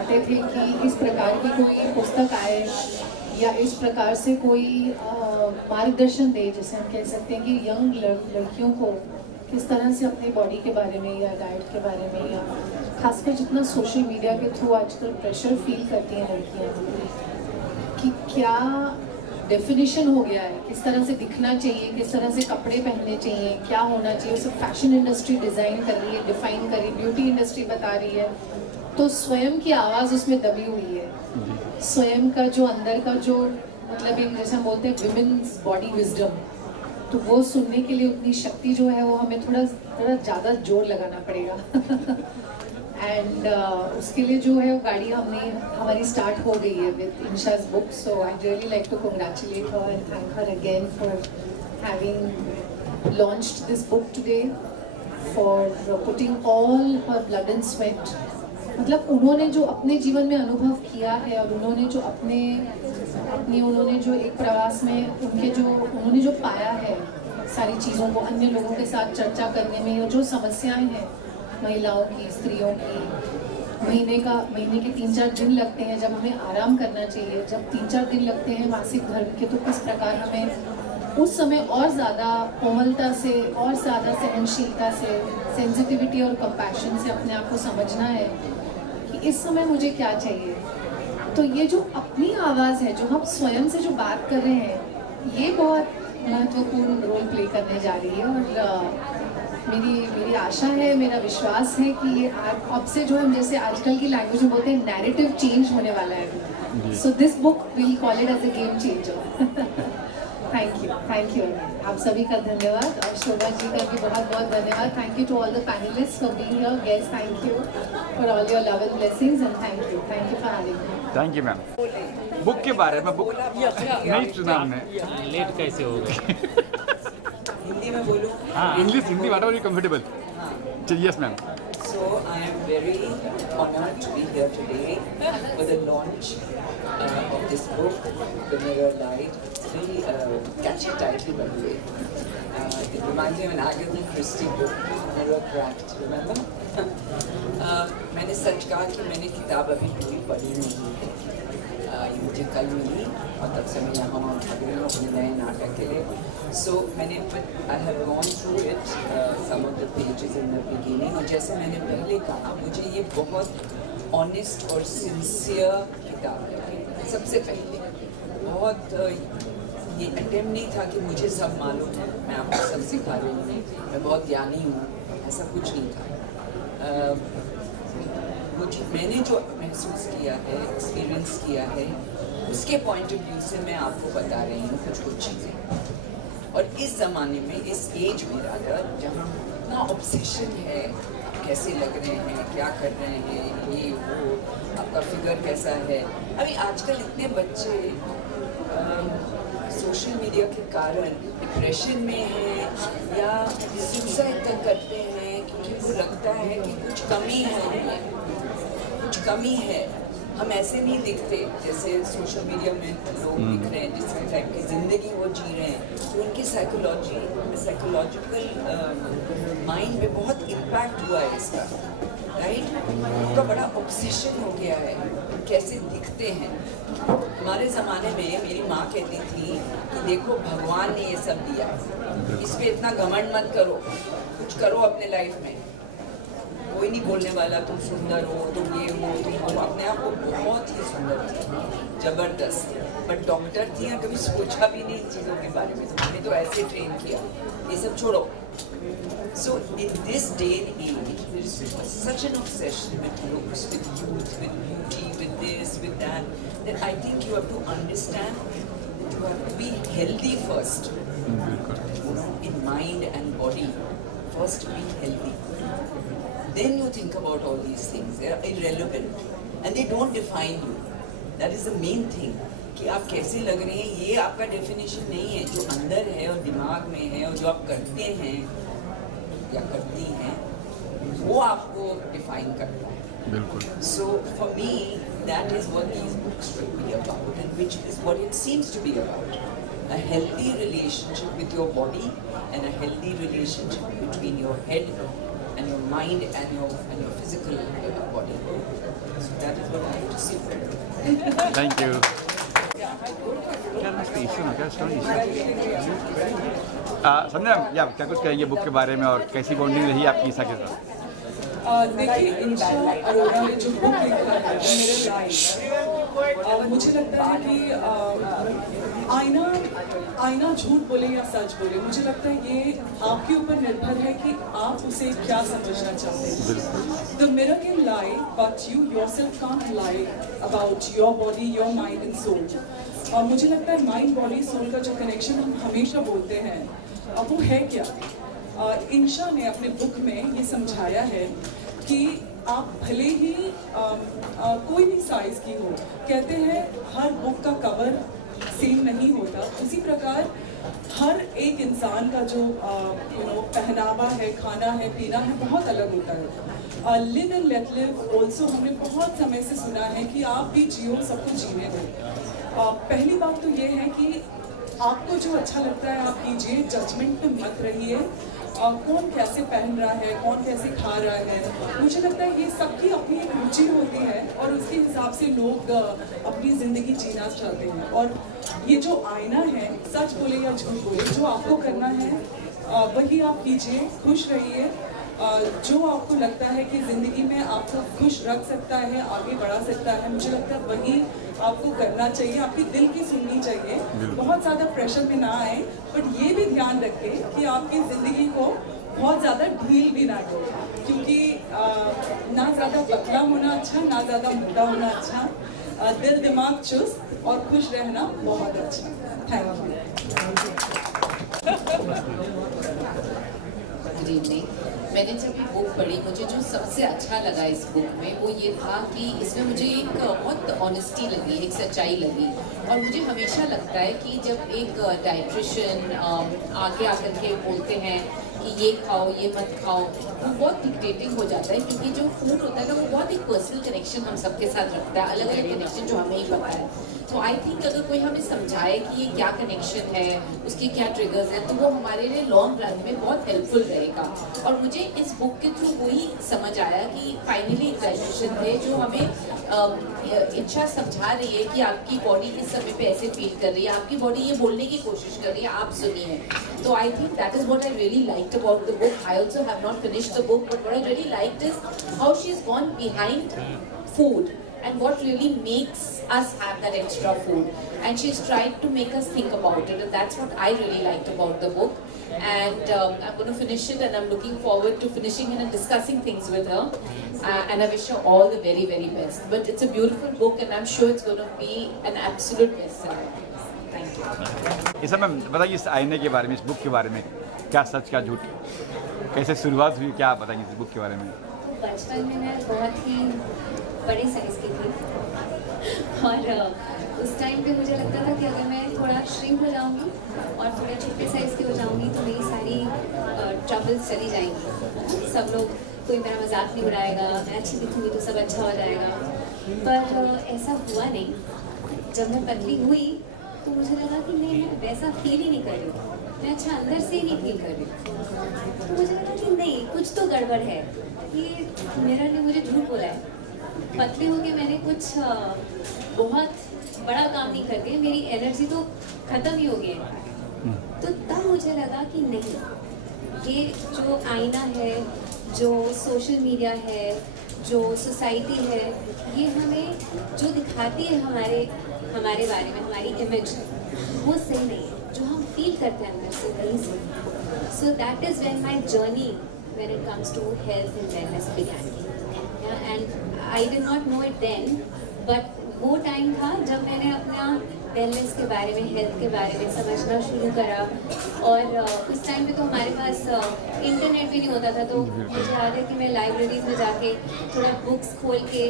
चाहते थे कि इस प्रकार की कोई पुस्तक आए या इस प्रकार से कोई मार्गदर्शन दे, जैसे हम कह सकते हैं कि यंग लड़कियों को किस तरह से अपनी बॉडी के बारे में या डाइट के बारे में, या खासकर जितना सोशल मीडिया के थ्रू आजकल प्रेशर फील करती हैं लड़कियाँ कि क्या डेफिनेशन हो गया है, किस तरह से दिखना चाहिए, किस तरह से कपड़े पहनने चाहिए, क्या होना चाहिए, सब फैशन इंडस्ट्री डिज़ाइन कर रही है, डिफाइन कर रही है, ब्यूटी इंडस्ट्री बता रही है, तो स्वयं की आवाज़ उसमें दबी हुई है। स्वयं का जो अंदर का जो मतलब एक जैसे हम बोलते हैं विमेन्स बॉडी विजडम, तो वो सुनने के लिए उतनी शक्ति जो है वो हमें थोड़ा ज़्यादा जोर लगाना पड़ेगा। एंड उसके लिए जो है वो गाड़ी हमारी स्टार्ट हो गई है with Insha's book, so I really like to congratulate her and thank her again for having launched this book today, for putting all her blood and sweat. मतलब उन्होंने जो अपने जीवन में अनुभव किया है और उन्होंने जो उन्होंने जो एक प्रवास में उन्होंने जो पाया है सारी चीज़ों को अन्य लोगों के साथ चर्चा करने में, और जो समस्याएं हैं महिलाओं की, स्त्रियों की, महीने के 3-4 दिन लगते हैं जब हमें आराम करना चाहिए, जब 3-4 दिन लगते हैं मासिक धर्म के, तो किस प्रकार हमें उस समय और ज़्यादा कोमलता से और ज़्यादा सहनशीलता से, सेंसिटिविटी और कंपैशन से अपने आप को समझना है कि इस समय मुझे क्या चाहिए। तो ये जो अपनी आवाज़ है, जो हम स्वयं से जो बात कर रहे हैं, ये बहुत महत्वपूर्ण रोल प्ले करने जा रही है। और मेरी आशा है, मेरा विश्वास है कि ये अब से जो हम जैसे आजकल की लैंग्वेज में बोलते हैं नैरेटिव चेंज होने वाला है। So this book will call it as a game changer. Thank you आप सभी का धन्यवाद, और शोभा जी का भी बहुत बहुत धन्यवाद। Thank you to all the panellist for being here, guest thank you for all your love and blessings, and thank you for having me. Thank you ma'am. Book के बारे में बुक नहीं सुना हमने। लेट कैसे हो गए? हिंदी में बोलूँ? हाँ, English, Hindi, whatever you comfortable. Yes ma'am. So I am very honored to be here today for the launch of this book, The Mirror Light. It's a very catchy title, by the way. It reminds me of an Agatha Christie book, Mirror Cracked. Remember? मैंने सच कहा कि मैंने किताब अभी पूरी पढ़ी नहीं है। ये मुझे कल मिली और तब से मैं यहाँ भाग रही हूँ अपने नए नाटक के लिए। सो मैंने I have gone through it some of the pages in the beginning, और जैसे मैंने पहले कहा, मुझे ये बहुत ऑनेस्ट और सिंसियर किताब है। सबसे पहले बहुत ये अटेम्प्ट नहीं था कि मुझे सब मालूम है, मैं आपको सब सिखा रही हूँ, मैं बहुत ज्ञानी हूँ, ऐसा कुछ नहीं था। मुझे मैंने जो महसूस किया है, एक्सपीरियंस किया है, उसके पॉइंट ऑफ व्यू से मैं आपको बता रही हूँ कुछ चीज़ें। और इस ज़माने में, इस एज में रादर, जहाँ इतना ऑब्सेशन है, आप कैसे लग रहे हैं, क्या कर रहे हैं, ये वो, आपका फिगर कैसा है। अभी आजकल इतने बच्चे सोशल मीडिया के कारण डिप्रेशन में हैं या सुसाइड तक करते हैं क्योंकि उनको लगता है कि कुछ कमी है, कुछ कमी है। हम ऐसे नहीं दिखते जैसे सोशल मीडिया में लोग दिख रहे हैं, जिस टाइप की ज़िंदगी वो जी रहे हैं। तो उनकी साइकोलॉजिकल माइंड पे बहुत इम्पैक्ट हुआ है इसका, राइट। उनका बड़ा ऑब्सेशन हो गया है कैसे दिखते हैं। हमारे ज़माने में मेरी माँ कहती थी कि देखो भगवान ने ये सब दिया, इस पर इतना घमंड मत करो, कुछ करो अपने लाइफ में, कोई नहीं बोलने वाला, तुम सुंदर हो, तुम ये हो, तुम हो। अपने आप को बहुत ही सुंदर थी, ज़बरदस्त। बट डॉक्टर थी, कभी सोचा भी नहीं चीज़ों के बारे में, तो हमने तो ऐसे ट्रेन किया, ये सब छोड़ो। So in this day and age, there is such an obsession with looks, with youth, with beauty, with this, with that, that I think you have to understand that you have to be healthy first, you know, in mind and body. First be healthy. Then you think about all these things. They are irrelevant and they don't define you. That is the main thing. कि आप कैसे लग रहे हैं ये आपका definition नहीं है। जो अंदर है और दिमाग में है और जो आप करते हैं या करती हैं वो आपको डिफाइन करता है। बिल्कुल। So for me that is what these books will be about, and which is what it seems to be about. A healthy relationship with your body and a healthy relationship between your head and your mind and your physical body. So that is what I have to say. Thank you. क्या मस्त issue ना, क्या story संध्या, या क्या कुछ कहेंगे book के बारे में और कैसी बॉन्डिंग रही आपकी ईसा के साथ? देखिए, इंशा अरोड़ा ने जो बुक लिखा है मेरे लाइफ, मुझे लगता है कि आईना झूठ बोले या सच बोले, मुझे लगता है ये आपके ऊपर निर्भर है कि आप उसे क्या समझना चाहते हैं। The mirror can lie, but you yourself can't lie about your body, your mind and soul. और मुझे लगता है माइंड बॉडी सोल का जो कनेक्शन हम हमेशा बोलते हैं, अब वो है क्या? इंशा ने अपने बुक में ये समझाया है कि आप भले ही कोई भी साइज की हो, कहते हैं हर बुक का कवर सेम नहीं होता, उसी प्रकार हर एक इंसान का जो पहनावा है, खाना है, पीना है, बहुत अलग होता है। Live and let live also हमने बहुत समय से सुना है कि आप भी जियो, सबको जीने दो। पहली बात तो ये है कि आपको जो अच्छा लगता है आप कीजिए, जजमेंट में मत रहिए। कौन कैसे पहन रहा है, कौन कैसे खा रहा है, मुझे लगता है ये सबकी अपनी एक रुचि होती है और उसके हिसाब से लोग अपनी ज़िंदगी जीना चाहते हैं। और ये जो आईना है, सच बोले या झूठ बोले, जो आपको करना है वही आप कीजिए, खुश रहिए। जो आपको लगता है कि ज़िंदगी में आपको खुश रख सकता है, आगे बढ़ा सकता है, मुझे लगता है वही आपको करना चाहिए, आपकी दिल की सुननी चाहिए। बहुत ज़्यादा प्रेशर में ना आए, बट ये भी ध्यान रखें कि आपकी ज़िंदगी को बहुत ज़्यादा ढील भी ना दो, क्योंकि ना ज़्यादा पतला होना अच्छा, ना ज़्यादा मोटा होना अच्छा। दिल दिमाग चुस्त और खुश रहना बहुत अच्छा। Thank you. Good evening. मैंने जब ये बुक पढ़ी, मुझे जो सबसे अच्छा लगा इस बुक में वो ये था कि इसमें मुझे एक बहुत ऑनेस्टी लगी, एक सच्चाई लगी। और मुझे हमेशा लगता है कि जब एक डाइट्रिशियन आगे आकर के बोलते हैं कि ये खाओ, ये मत खाओ, वो बहुत डिक्टेटिंग हो जाता है, क्योंकि जो फूड होता है ना वो बहुत एक पर्सनल कनेक्शन हम सबके साथ रखता है, अलग अलग कनेक्शन जो हमें ही पता है। तो आई थिंक अगर कोई हमें समझाए कि ये क्या कनेक्शन है, उसके क्या ट्रिगर्स हैं, तो वो हमारे लिए लॉन्ग रन में बहुत हेल्पफुल रहेगा। और मुझे इस बुक के थ्रू वही समझ आया कि फाइनली एक डाइटिशियन थे जो हमें इच्छा समझा रही है कि आपकी बॉडी इस समय पे ऐसे फील कर रही है, आपकी बॉडी ये बोलने की कोशिश कर रही है, आप सुनिए। तो I think that is what I really liked about the book. I also have not finished the book, but what I really liked is how she is gone behind food and what really makes us have that extra food, and she's tried to make us think about it, and that's what I really liked about the book. And I'm going to finish it, and I'm looking forward to finishing it and discussing things with her, and I wish her all the very very best. But it's a beautiful book and I'm sure it's going to be an absolute bestseller. Thank you. इस समय बताइए इस आईने के बारे में, इस book के बारे में, क्या सच क्या झूठ, कैसे शुरुआत हुई, क्या बताएंगे इस बुक के बारे में? बचपन में मैं बहुत ही बड़े साइज़ की थी और उस टाइम पे मुझे लगता था कि अगर मैं थोड़ा श्रिंक हो जाऊंगी और थोड़े छोटे साइज़ की हो जाऊंगी तो मेरी सारी ट्रबल्स चली जाएंगी, सब लोग, कोई मेरा मजाक नहीं उड़ाएगा, मैं अच्छी दिखूंगी तो सब अच्छा हो जाएगा। पर ऐसा हुआ नहीं। जब मैं पतली हुई तो मुझे लगा कि नहीं, मैं वैसा फील ही नहीं कर रही, मैं अच्छा अंदर से ही नहीं फील कर रही। तो मुझे लगा कि नहीं, कुछ तो गड़बड़ है, ये मिरर ने मुझे झूठ बोला है। पतली होके मैंने कुछ बहुत बड़ा काम नहीं करके मेरी एनर्जी तो ख़त्म ही हो गई है। तो तब मुझे लगा कि नहीं, ये जो आईना है, जो सोशल मीडिया है, जो सोसाइटी है, ये हमें जो दिखाती है हमारे बारे में, हमारी इमेज, वो सही नहीं है। जो हम फील करते हैं अंदर से वही सही। So that is when my journey when it comes to health and wellness began. And I did not know it then, but वो टाइम था जब मैंने अपना वेलनेस के बारे में, हेल्थ के बारे में समझना शुरू करा। और उस टाइम पे तो हमारे पास इंटरनेट भी नहीं होता था, तो मुझे याद है कि मैं लाइब्रेरीज में जाके थोड़ा बुक्स खोल के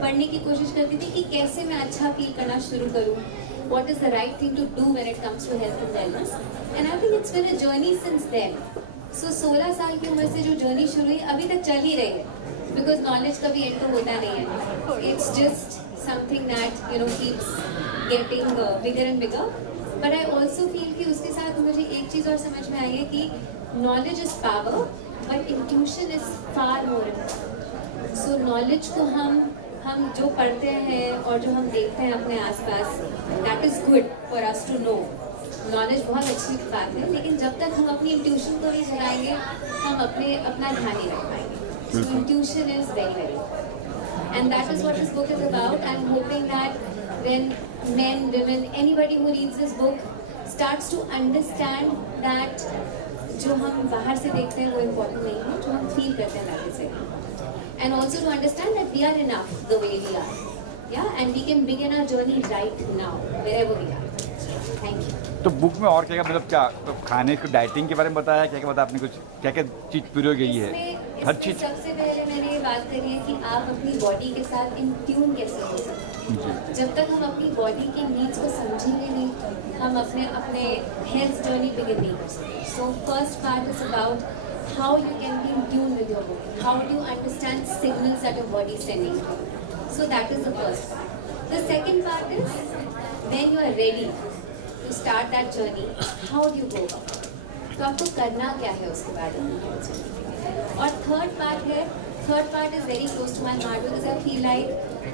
पढ़ने की कोशिश करती थी कि कैसे मैं अच्छा फील करना शुरू करूँ, what is the right thing to do when it comes to health and wellness. And I think it's been a journey since then. So 16 साल की उम्र से जो जर्नी शुरू हुई अभी तक चल ही रही है, बिकॉज नॉलेज कभी एंड तो होता नहीं है। It's just something that keeps getting bigger and bigger. But I also feel कि उसके साथ मुझे एक चीज़ और समझ में आई है कि knowledge is power, but intuition is far more important. So knowledge को हम जो पढ़ते हैं और जो हम देखते हैं अपने आसपास, that is good for us to know. Knowledge बहुत अच्छी बात है, लेकिन जब तक हम अपनी इंट्यूशन को नहीं जगाएंगे हम अपना ध्यान नहीं रख पाएंगे। So intuition is very very, and that is what this book is about. I am hoping that when men, women, anybody who reads this book starts to understand that जो हम बाहर से देखते हैं वो important नहीं है, जो हम feel करते हैं that is it. And also to understand that we are enough the way we are, yeah, and we can begin our journey right now wherever we are. Thank you. तो book में और क्या क्या मतलब क्या तो खाने को डाइटिंग के बारे में बताया, क्या क्या बताया आपने, कुछ क्या क्या चीज़ पिरो गई है, हर इसमें चीज़। सबसे पहले मैंने ये बात करी है कि आप अपनी बॉडी के साथ इन ट्यून कैसे हो सकते हैं। जब तक हम अपनी बॉडी की नीड्स को समझेंगे नहीं, हम अपने हेल्थ जर्नी बिगिन नहीं कर सकते। So first part is about how you can be in tune with your body, how do you understand signals that your body is sending. So that is the first part. The second part is when you are ready to start that journey, how do you go about it? तो आपको करना क्या है उसके बारे में। और third part is very close to my heart because I feel like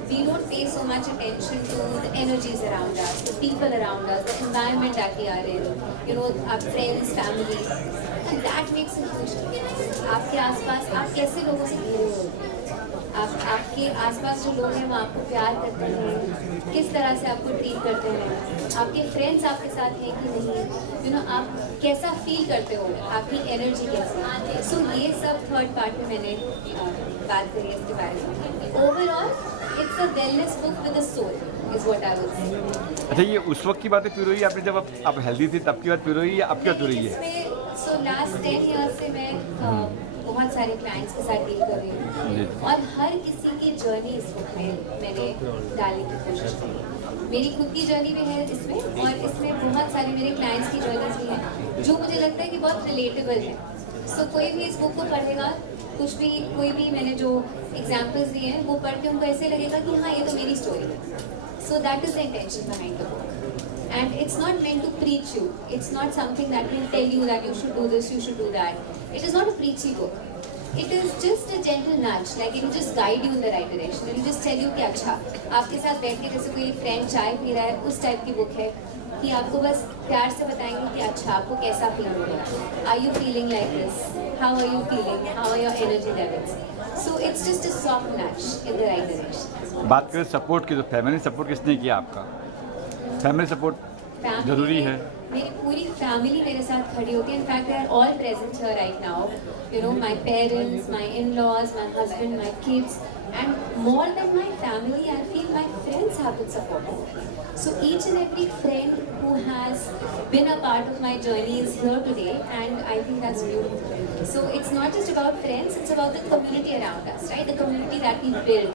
we don't pay so much attention to the energies around us, the people around us, the environment that we are in, you know, our friends, family, and that makes a huge difference। आपके आसपास आप कैसे लोगों से घिरे हो, आपके आसपास जो लोग हैं वो आपको प्यार करते हैं, किस तरह से आपको ट्रीट करते हैं, आपके फ्रेंड्स आपके साथ हैं कि नहीं, यू नो, आप कैसा फील करते हो, आपकी एनर्जी कैसी है। सो ये सब थर्ड पार्ट में मैंने बात करी है इसके बारे में। Overall it's a wellness book with a soul is what I would say. अच्छा, ये उस वक्त की बातें पी रही है आपने जब आप हेल्दी थी तब की बात पी रही है या अब क्या पी रही है? सो लास्ट 10 ईयर्स से मैं बहुत सारे क्लाइंट्स के साथ डील कर रही हूँ और हर किसी की जर्नी इस बुक में मैंने डालने की कोशिश की। मेरी खुद की जर्नी भी है इसमें और इसमें बहुत सारे मेरे क्लाइंट्स की जर्नीज भी हैं जो मुझे लगता है कि बहुत रिलेटेबल है। सो कोई भी इस बुक को पढ़ेगा, कोई भी मैंने जो एग्जाम्पल्स दिए हैं वो पढ़ के उनको ऐसे लगेगा कि हाँ ये तो मेरी स्टोरी है। सो that is the intention behind the book. And it's not meant to preach you. It's not something that will tell you that you should do this, you should do that. It is not a preachy book. It is just a gentle nudge, like it will just guide you in the right direction. It will just tell you कि अच्छा आपके साथ बैठ के जैसे कोई friend चाय P रहा है उस टाइप की बुक है कि आपको बस प्यार से बताएंगे कि अच्छा आपको कैसा फील हो रहा है, are you feeling like this, how are you feeling, how are your energy levels. So it's just a soft nudge in the right direction. बात करें सपोर्ट की, तो फैमिली सपोर्ट किसने किया आपका? फैमिली सपोर्ट जरूरी है। मेरी पूरी फैमिली मेरे साथ खड़ी होती है। In fact they are all present here right now, you know, my parents, my in-laws, my husband, my kids, and more than my family I feel my friends have been supporting. So each and every friend who has been a part of my journey is here today, and I think that's beautiful. So it's not just about friends, it's about the community around us, right? The community that we build.